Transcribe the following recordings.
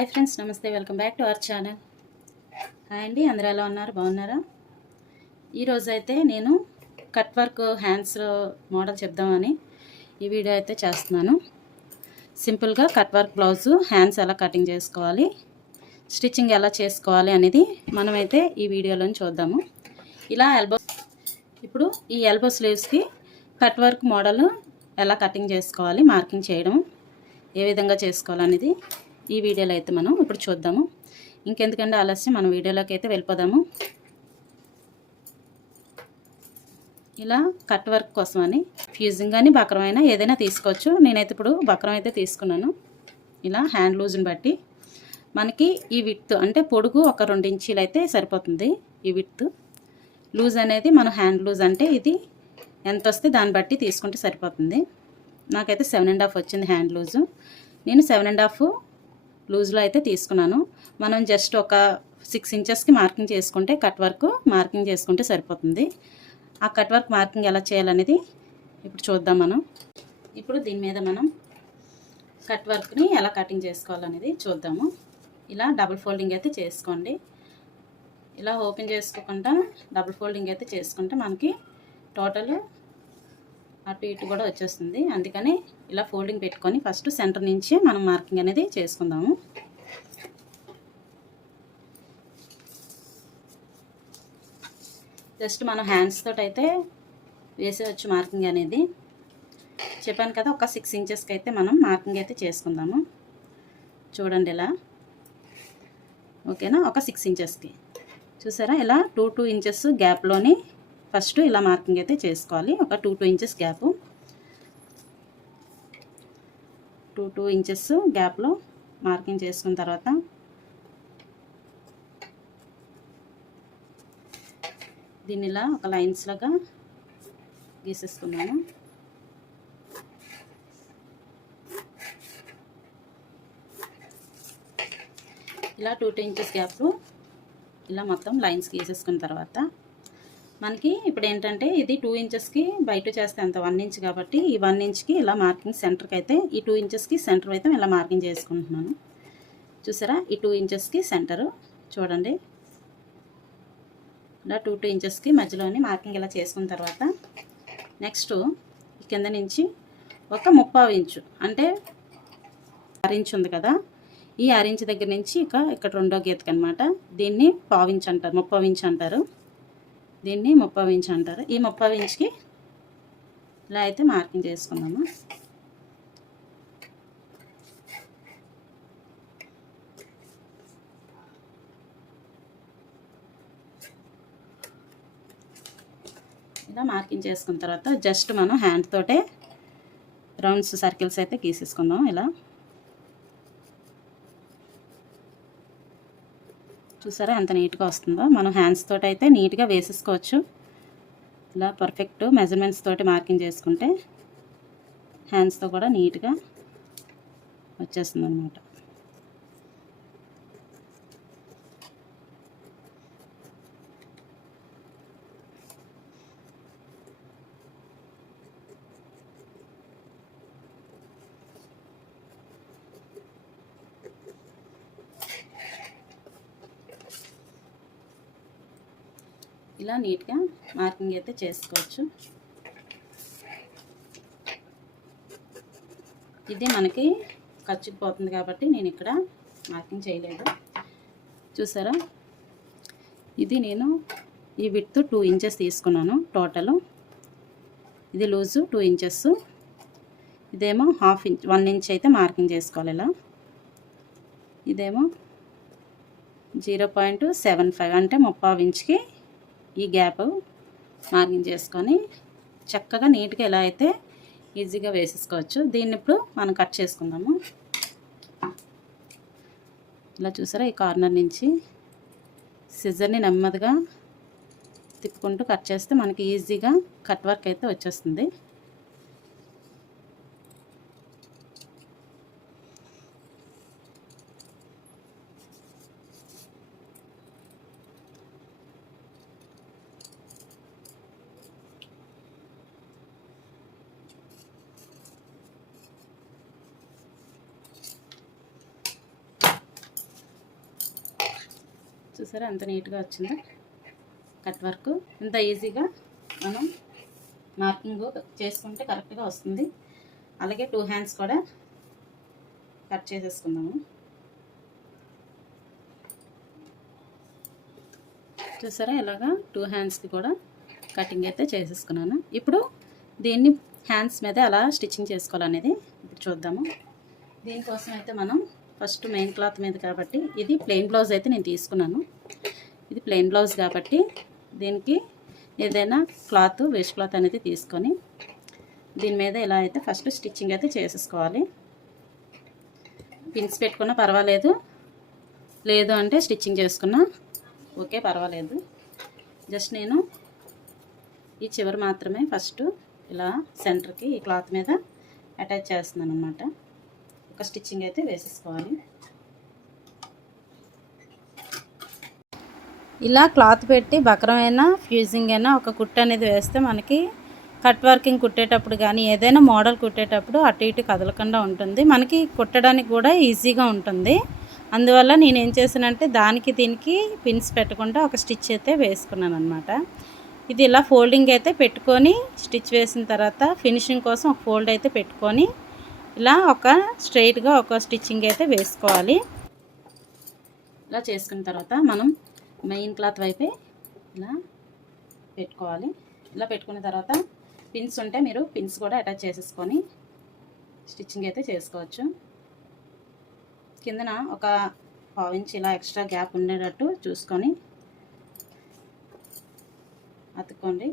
Hi friends, నమస్తే. Welcome back to our channel. Hi అండి, అందరూ ఎలా ఉన్నారు? బాగున్నారా? ఈరోజు అయితే నేను కట్ వర్క్ హ్యాండ్స్ మోడల్ చెప్దామని ఈ వీడియో అయితే చేస్తున్నాను. సింపుల్గా కట్ వర్క్ బ్లౌజు హ్యాండ్స్ ఎలా కటింగ్ చేసుకోవాలి, స్టిచ్చింగ్ ఎలా చేసుకోవాలి అనేది మనమైతే ఈ వీడియోలో చూద్దాము. ఇలా ఇప్పుడు ఈ ఎల్బో స్లీవ్స్కి కట్ వర్క్ మోడల్ ఎలా కటింగ్ చేసుకోవాలి, మార్కింగ్ చేయడం ఏ విధంగా చేసుకోవాలనేది ఈ వీడియోలో అయితే మనం ఇప్పుడు చూద్దాము. ఇంకెందుకంటే ఆలస్యం, మనం వీడియోలోకి అయితే వెళ్ళిపోదాము. ఇలా కట్ వర్క్ కోసం అని ఫ్యూజింగ్ కానీ బక్రం అయినా ఏదైనా తీసుకోవచ్చు. నేనైతే ఇప్పుడు బక్రం అయితే తీసుకున్నాను. ఇలా హ్యాండ్ లూజ్ని బట్టి మనకి ఈ విడ్త్ అంటే పొడుగు ఒక 2 ఇంచీలు అయితే సరిపోతుంది. ఈ విడ్త్ లూజ్ అనేది మన హ్యాండ్ లూజ్ అంటే ఇది ఎంత వస్తే దాన్ని బట్టి తీసుకుంటే సరిపోతుంది. నాకైతే 7.5 వచ్చింది హ్యాండ్ లూజు. నేను 7.5 లూజ్లో అయితే తీసుకున్నాను. మనం జస్ట్ ఒక 6 ఇంచెస్కి మార్కింగ్ చేసుకుంటే కట్ వర్క్ మార్కింగ్ చేసుకుంటే సరిపోతుంది. ఆ కట్ వర్క్ మార్కింగ్ ఎలా చేయాలనేది ఇప్పుడు చూద్దాం మనం. ఇప్పుడు దీని మీద మనం కట్ వర్క్ని ఎలా కటింగ్ చేసుకోవాలనేది చూద్దాము. ఇలా డబుల్ ఫోల్డింగ్ అయితే చేసుకోండి. ఇలా ఓపెన్ చేసుకోకుండా డబుల్ ఫోల్డింగ్ అయితే చేసుకుంటే మనకి టోటల్ అటు ఇటు కూడా వచ్చేస్తుంది. అందుకని ఇలా ఫోల్డింగ్ పెట్టుకొని ఫస్ట్ సెంటర్ నుంచి మనం మార్కింగ్ అనేది చేసుకుందాము. జస్ట్ మనం హ్యాండ్స్ తోటి అయితే వేసేవచ్చు మార్కింగ్ అనేది. చెప్పాను కదా, ఒక 6 ఇంచెస్కి అయితే మనం మార్కింగ్ అయితే చేసుకుందాము. చూడండి ఇలా, ఓకేనా? ఒక 6 ఇంచెస్కి చూసారా, ఇలా 2 ఇంచెస్ గ్యాప్లోని ఫస్ట్ ఇలా మార్కింగ్ అయితే చేసుకోవాలి. ఒక 2 ఇంచెస్ గ్యాప్, 2 ఇంచెస్ గ్యాప్లో మార్కింగ్ చేసుకున్న తర్వాత దీన్ని ఇలా ఒక లైన్స్ లాగా గీసేసుకున్నాను. ఇలా 2 ఇంచెస్ గ్యాప్ ఇలా మొత్తం లైన్స్ గీసేసుకున్న తర్వాత మనకి ఇప్పుడు ఏంటంటే ఇది 2 ఇంచెస్కి బయట చేస్తే అంత 1 ఇంచ్ కాబట్టి ఈ 1 ఇంచ్కి ఇలా మార్కింగ్ సెంటర్కి అయితే ఈ 2 ఇంచెస్కి సెంటర్ అయితే ఇలా మార్కింగ్ చేసుకుంటున్నాను. చూసారా, ఈ 2 ఇంచెస్కి సెంటరు చూడండి. ఇలా 2 ఇంచెస్కి మధ్యలోని మార్కింగ్ ఇలా చేసుకున్న తర్వాత నెక్స్ట్ కింద నుంచి ఒక 3/4 ఇంచు అంటే 6 ఇంచ్ ఉంది కదా, ఈ 6 ఇంచ్ దగ్గర నుంచి ఇక్కడ రెండో గీతకి అనమాట. దీన్ని 1/4 ఇంచ్ అంటారు, 3/4 ఇంచ్ అంటారు. దీన్ని 3/4 ఇంచ్ అంటారు. ఈ 3/4 ఇంచ్కి ఇలా అయితే మార్కింగ్ చేసుకుందాము. ఇలా మార్కింగ్ చేసుకున్న తర్వాత జస్ట్ మనం హ్యాండ్ తోటే రౌండ్స్ సర్కిల్స్ అయితే గీసేసుకుందాం. ఇలా చూసారా ఎంత నీట్గా వస్తుందో. మనం హ్యాండ్స్ తోటి అయితే నీట్గా వేసేసుకోవచ్చు. ఇలా పర్ఫెక్ట్ మెజర్మెంట్స్ తోటి మార్కింగ్ చేసుకుంటే హ్యాండ్స్తో కూడా నీట్గా వచ్చేస్తుంది అన్నమాట. ఇలా నీట్గా మార్కింగ్ అయితే చేసుకోవచ్చు. ఇది మనకి ఖర్చుకు పోతుంది కాబట్టి నేను ఇక్కడ మార్కింగ్ చేయలేదు. చూసారా, ఇది నేను ఈ విడ్త్ 2 ఇంచెస్ తీసుకున్నాను టోటల్. ఇది లూజు 2 ఇంచెస్, ఇదేమో 1/2 ఇంచ్ 1 ఇంచ్ అయితే మార్కింగ్ చేసుకోవాలి. ఇలా ఇదేమో 0.75 అంటే 3/4 ఇంచ్కి ఈ గ్యాప్ మార్కింగ్ చేసుకొని చక్కగా నీట్గా ఎలా అయితే ఈజీగా వేసేసుకోవచ్చు. దీన్ని ఇప్పుడు మనం కట్ చేసుకుందాము. ఇలా చూసారా, ఈ కార్నర్ నుంచి సిజర్ని నెమ్మదిగా తిప్పుకుంటూ కట్ చేస్తే మనకి ఈజీగా కట్ వర్క్ అయితే వచ్చేస్తుంది. చూసారా ఎంత నీట్గా వచ్చిందో కట్ వర్క్. ఇంత ఈజీగా మనం మార్కింగ్ చేసుకుంటే కరెక్ట్గా వస్తుంది. అలాగే 2 హ్యాండ్స్ కూడా కట్ చేసేసుకుందాము. చూసారా ఇలాగా 2 హ్యాండ్స్కి కూడా కటింగ్ అయితే చేసేసుకున్నాను. ఇప్పుడు దీన్ని హ్యాండ్స్ మీద ఎలా స్టిచ్చింగ్ చేసుకోవాలనేది ఇప్పుడు చూద్దాము. దీనికోసం అయితే మనం ఫస్ట్ మెయిన్ క్లాత్ మీద కాబట్టి ఇది ప్లెయిన్ బ్లౌజ్ అయితే నేను తీసుకున్నాను. ఇది ప్లెయిన్ బ్లౌజ్ కాబట్టి దీనికి ఏదైనా క్లాత్ వేస్ట్ క్లాత్ అనేది తీసుకొని దీని మీద ఇలా అయితే ఫస్ట్ స్టిచ్చింగ్ అయితే చేసేసుకోవాలి. పిన్స్ పెట్టుకున్నా పర్వాలేదు, లేదు అంటే స్టిచ్చింగ్ చేసుకున్నా ఓకే పర్వాలేదు. జస్ట్ నేను ఈ చివరి మాత్రమే ఫస్ట్ ఇలా సెంటర్కి ఈ క్లాత్ మీద అటాచ్ చేస్తున్నాను అన్నమాట. ఒక స్టిచ్చింగ్ అయితే వేసేసుకోవాలి. ఇలా క్లాత్ పెట్టి బక్రమైనా ఫ్యూజింగ్ అయినా ఒక కుట్టు అనేది వేస్తే మనకి కట్ వర్కింగ్ కుట్టేటప్పుడు కానీ ఏదైనా మోడల్ కుట్టేటప్పుడు అటు ఇటు కదలకుండా ఉంటుంది, మనకి కుట్టడానికి కూడా ఈజీగా ఉంటుంది. అందువల్ల నేను ఏం చేశానంటే దానికి దీనికి పిన్స్ పెట్టకుండా ఒక స్టిచ్ అయితే వేసుకున్నాను అనమాట. ఇది ఇలా ఫోల్డింగ్ అయితే పెట్టుకొని స్టిచ్ వేసిన తర్వాత ఫినిషింగ్ కోసం ఒక ఫోల్డ్ అయితే పెట్టుకొని ఇలా ఒక స్ట్రైట్గా ఒక స్టిచ్చింగ్ అయితే వేసుకోవాలి. ఇలా చేసుకున్న తర్వాత మనం మెయిన్ క్లాత్ వైపే ఇలా పెట్టుకోవాలి. ఇలా పెట్టుకున్న తర్వాత పిన్స్ ఉంటే మీరు పిన్స్ కూడా అటాచ్ చేసేసుకొని స్టిచ్చింగ్ అయితే చేసుకోవచ్చు. కిందన ఒక 1/2 ఇంచ్ ఇలా ఎక్స్ట్రా గ్యాప్ ఉండేటట్టు చూసుకొని అతుక్కోండి.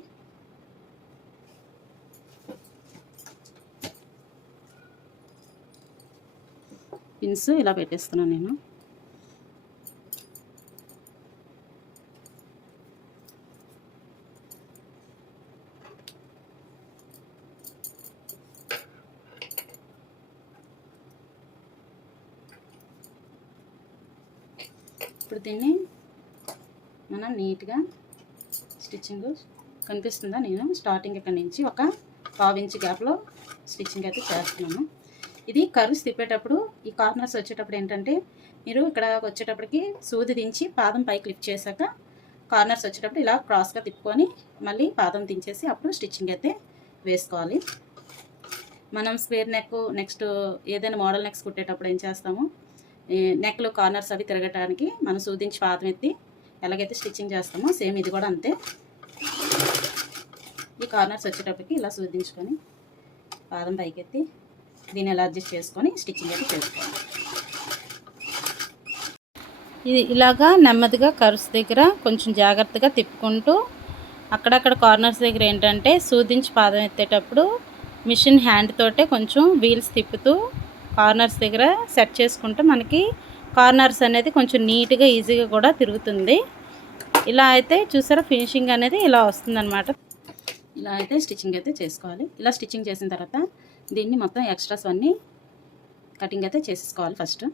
పిన్స్ ఇలా పెట్టేస్తున్నాను నేను. ఇప్పుడు దీన్ని మనం నీట్గా స్టిచ్చింగ్ కనిపిస్తుందా, నేను స్టార్టింగ్ ఇక్కడ నుంచి ఒక 1/2 ఇంచ్ గ్యాప్లో స్టిచ్చింగ్ అయితే చేస్తున్నాను. ఇది కర్వ్స్ తిప్పేటప్పుడు ఈ కార్నర్స్ వచ్చేటప్పుడు ఏంటంటే మీరు ఇక్కడ వచ్చేటప్పటికి సూది దించి పాదం పైకి లిఫ్ట్ చేశాక కార్నర్స్ వచ్చేటప్పుడు ఇలా క్రాస్గా తిప్పుకొని మళ్ళీ పాదం దించేసి అప్పుడు స్టిచ్చింగ్ అయితే వేసుకోవాలి. మనం స్క్వేర్ నెక్ నెక్స్ట్ ఏదైనా మోడల్ నెక్స్ కుట్టేటప్పుడు ఏం చేస్తాము, నెక్లో కార్నర్స్ అవి తిరగటానికి మనం సూదించి పాదం ఎత్తి ఎలాగైతే స్టిచ్చింగ్ చేస్తామో సేమ్ ఇది కూడా అంతే. ఈ కార్నర్స్ వచ్చేటప్పటికి ఇలా సూదించుకొని పాదం పైకెత్తి దీన్ని ఎలా అడ్జస్ట్ చేసుకొని స్టిచ్చింగ్ అయితే చేసుకోవాలి. ఇది ఇలాగా నెమ్మదిగా కర్వ్స్ దగ్గర కొంచెం జాగ్రత్తగా తిప్పుకుంటూ అక్కడక్కడ కార్నర్స్ దగ్గర ఏంటంటే సూదించి పాదం ఎత్తేటప్పుడు మిషన్ హ్యాండ్ తోటే కొంచెం వీల్స్ తిప్పుతూ కార్నర్స్ దగ్గర సెట్ చేసుకుంటే మనకి కార్నర్స్ అనేది కొంచెం నీట్గా ఈజీగా కూడా తిరుగుతుంది. ఇలా అయితే చూసారా ఫినిషింగ్ అనేది ఇలా వస్తుందన్నమాట. ఇలా అయితే స్టిచ్చింగ్ అయితే చేసుకోవాలి. ఇలా స్టిచ్చింగ్ చేసిన తర్వాత దీన్ని మొత్తం ఎక్స్ట్రాస్ అన్నీ కటింగ్ అయితే చేసేసుకోవాలి ఫస్ట్.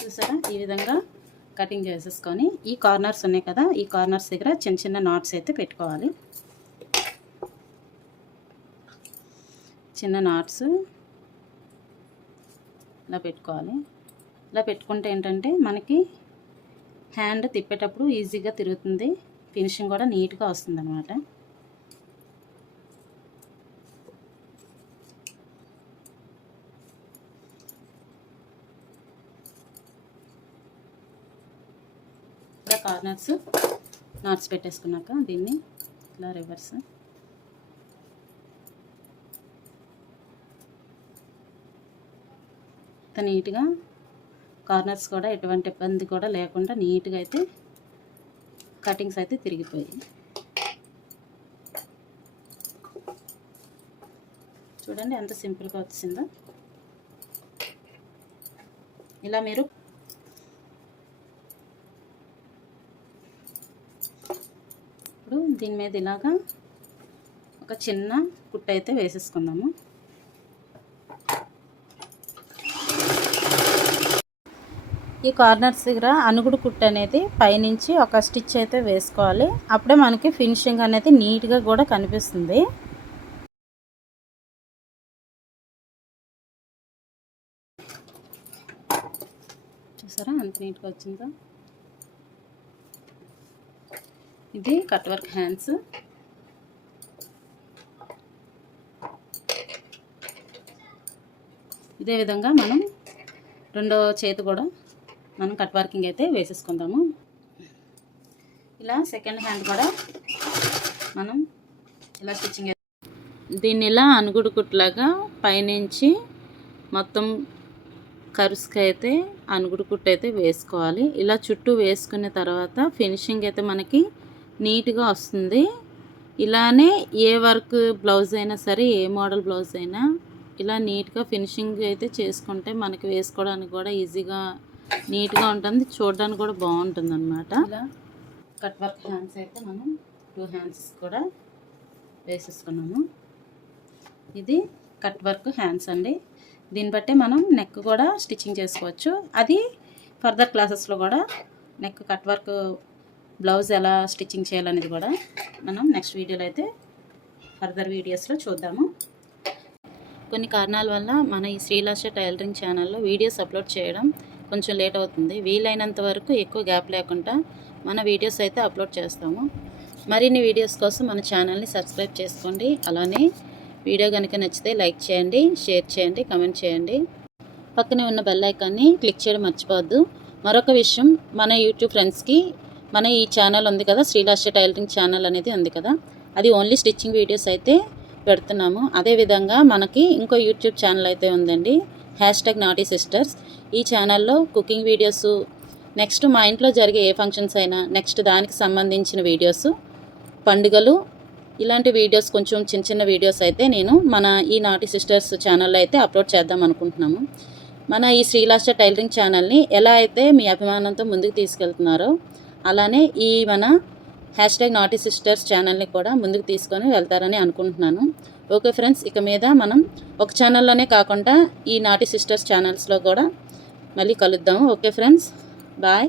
చూసారా ఈ విధంగా కటింగ్ చేసేసుకొని ఈ కార్నర్స్ ఉన్నాయి కదా, ఈ కార్నర్స్ దగ్గర చిన్న చిన్న నాట్స్ అయితే పెట్టుకోవాలి. చిన్న నాట్స్ ఇలా పెట్టుకోవాలి. ఇలా పెట్టుకుంటే ఏంటంటే మనకి హ్యాండ్ తిప్పేటప్పుడు ఈజీగా తిరుగుతుంది, ఫినిషింగ్ కూడా నీట్గా వస్తుంది అన్నమాట. ఇలా కార్నర్స్ నాట్స్ పెట్టేసుకున్నాక దీన్ని ఇలా రివర్స్ నీట్గా కార్నర్స్ కూడా ఎటువంటి ఇబ్బంది కూడా లేకుండా నీట్గా అయితే కటింగ్స్ అయితే తిరిగిపోయాయి. చూడండి ఎంత సింపుల్గా వచ్చిందో. ఇలా మీరు ఇప్పుడు దీని మీద ఇలాగా ఒక చిన్న కుట్టు అయితే వేసేసుకుందాము. ఈ కార్నర్స్ దగ్గర అనుగుడు కుట్టు అనేది పైనుంచి ఒక స్టిచ్ అయితే వేసుకోవాలి. అప్పుడే మనకి ఫినిషింగ్ అనేది నీట్గా కూడా కనిపిస్తుంది. చూసారా ఎంత నీట్గా వచ్చిందో. ఇది కట్ వర్క్ హ్యాండ్స్. ఇదే విధంగా మనం రెండో చేతి కూడా మనం కట్ వర్కింగ్ అయితే వేసేసుకుందాము. ఇలా సెకండ్ హ్యాండ్ కూడా మనం ఇలా స్టిచ్చింగ్, దీన్ని ఇలా అనుగుడు కుట్లాగా పైనుంచి మొత్తం కరుసుకి అయితే అనుగుడు కుట్టు అయితే వేసుకోవాలి. ఇలా చుట్టూ వేసుకున్న తర్వాత ఫినిషింగ్ అయితే మనకి నీట్గా వస్తుంది. ఇలానే ఏ వర్క్ బ్లౌజ్ అయినా సరే, ఏ మోడల్ బ్లౌజ్ అయినా ఇలా నీట్గా ఫినిషింగ్ అయితే చేసుకుంటే మనకి వేసుకోవడానికి కూడా ఈజీగా నీట్గా ఉంటుంది, చూడడానికి కూడా బాగుంటుంది అన్నమాట. ఇలా కట్ వర్క్ హ్యాండ్స్ అయితే మనం 2 హ్యాండ్స్ కూడా వేసేసుకున్నాము. ఇది కట్ వర్క్ హ్యాండ్స్ అండి. దీన్ని బట్టి మనం నెక్ కూడా స్టిచ్చింగ్ చేసుకోవచ్చు. అది ఫర్దర్ క్లాసెస్లో కూడా నెక్ కట్ వర్క్ బ్లౌజ్ ఎలా స్టిచ్చింగ్ చేయాలనేది కూడా మనం నెక్స్ట్ వీడియోలో అయితే ఫర్దర్ వీడియోస్లో చూద్దాము. కొన్ని కారణాల వల్ల మన ఈ శ్రీలాష టైలరింగ్ ఛానల్లో వీడియోస్ అప్లోడ్ చేయడం కొంచెం లేట్ అవుతుంది. వీలైనంత వరకు ఎక్కువ గ్యాప్ లేకుండా మన వీడియోస్ అయితే అప్లోడ్ చేస్తాము. మరిన్ని వీడియోస్ కోసం మన ఛానల్ని సబ్స్క్రైబ్ చేసుకోండి. అలానే వీడియో కనుక నచ్చితే లైక్ చేయండి, షేర్ చేయండి, కమెంట్ చేయండి. పక్కనే ఉన్న బెల్ ఐకాన్ని క్లిక్ చేయడం మర్చిపోవద్దు. మరొక విషయం, మన యూట్యూబ్ ఫ్రెండ్స్కి మన ఈ ఛానల్ ఉంది కదా, శ్రీలాష టైలరింగ్ ఛానల్ అనేది ఉంది కదా, అది ఓన్లీ స్టిచ్చింగ్ వీడియోస్ అయితే పెడుతున్నాము. అదేవిధంగా మనకి ఇంకో యూట్యూబ్ ఛానల్ అయితే ఉందండి, #NaughtySisters. ఈ ఛానల్లో కుకింగ్ వీడియోస్, నెక్స్ట్ మా ఇంట్లో జరిగే ఏ ఫంక్షన్స్ అయినా, నెక్స్ట్ దానికి సంబంధించిన వీడియోస్, పండుగలు, ఇలాంటి వీడియోస్ కొంచెం చిన్న చిన్న వీడియోస్ అయితే నేను మన ఈ నాటీ సిస్టర్స్ ఛానల్లో అయితే అప్లోడ్ చేద్దాం అనుకుంటున్నాము. మన ఈ శ్రీలాష టైలరింగ్ ఛానల్ని ఎలా అయితే మీ అభిమానంతో ముందుకు తీసుకెళ్తున్నారో అలానే ఈ మన #NaughtySisters ఛానల్ని కూడా ముందుకు తీసుకొని వెళ్తారని అనుకుంటున్నాను. ఓకే ఫ్రెండ్స్, ఇక మీద మనం ఒక ఛానల్లోనే కాకుండా ఈ నాటీ సిస్టర్స్ ఛానల్స్లో కూడా మళ్ళీ కలుద్దాము. Okay friends, bye.